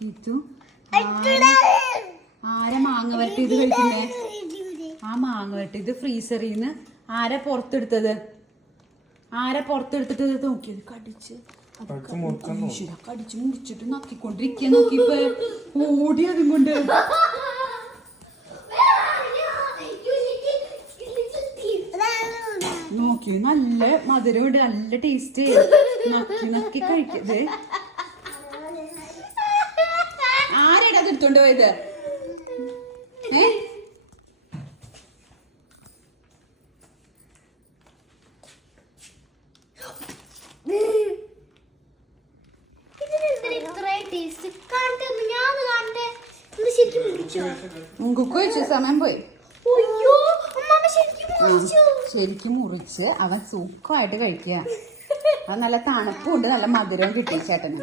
കിച്ചു ആരാ മാങ്ങ വരട്ടിയത് കഴിക്കുന്നേ? ആ മാങ്ങ വരട്ടിയത് ഫ്രീസറിൽ നിന്ന് ആരാ പുറത്തെടുത്തത്? ആരാ പുറത്തെടുത്തിട്ട് നോക്കിയത്? കടിച്ച് കടിച്ച് മുറിച്ചിട്ട് നക്കിക്കൊണ്ടിരിക്കുക. നോക്കിപ്പോ ഓടി അതും കൊണ്ട്. നോക്കി നല്ല മധുരമുണ്ട്, നല്ല ടേസ്റ്റ്. നക്കി നക്കി കഴിക്കത്. ആരാടാ എടുത്തോണ്ട് പോയത്? കുക്കു സമയം പോയി. ശരിക്കും മുറിച്ച് അവൻ സുഖമായിട്ട് കഴിക്കുക. അത് നല്ല തണുപ്പുണ്ട്, നല്ല മധുരവും കിട്ടി ചേട്ടന്.